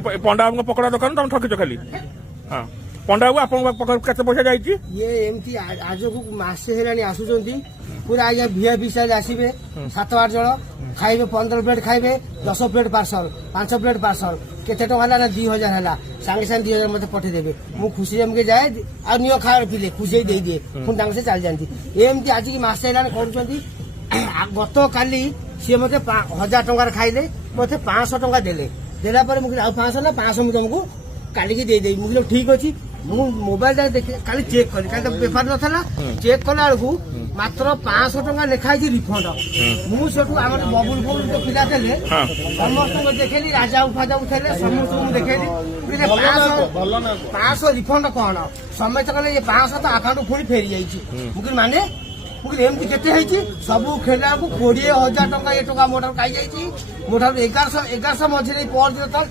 पंडा बाबू पकड़ा दुकान तुम ठकिच खाली हाँ पंडा बाबू आप केते पैसा जाइए ये एमती आज को मासे हेलानी आसुचंती पूरा आज्ञा वीआईपी स्टाइल आसबे 7-8 जन खाइबे 15 प्लेट खाइबे 10 प्लेट पार्सल 5 प्लेट पार्सल केते टका ना 2000 हला सांगे सांगे 2000 मते पठे देबे मु खुशी हमके जाए आ नियो खाए पिले खुशी दे दिए पुन तांग से चल जानती एमती आज की मासे हेलानी करूचंती गत काली सी मते 1000 टका खाइले मते 500 टका देले देला पर मु 500 ना 500 मु तुमको काली की दे दे मु ठीक अछि मु मोबाइल देखे काली चेक करी काली बेपार नथला चेक कला बेलू मात्र 500 टका लिखाई रिफंड मु सेठू आम बबुल जो पिला थे समस्त देखेली राजा फाजा उठेले समस्त देखेली 500 रिफंड कौन समस्त कहले ये 500 तो अकाउंट पुणी फेरी जाइए मुझे माने एमती केते सबू खेला को 20,000 टका ये टका मोटर खाई जाइए मोटर 1100 मझे पर दिन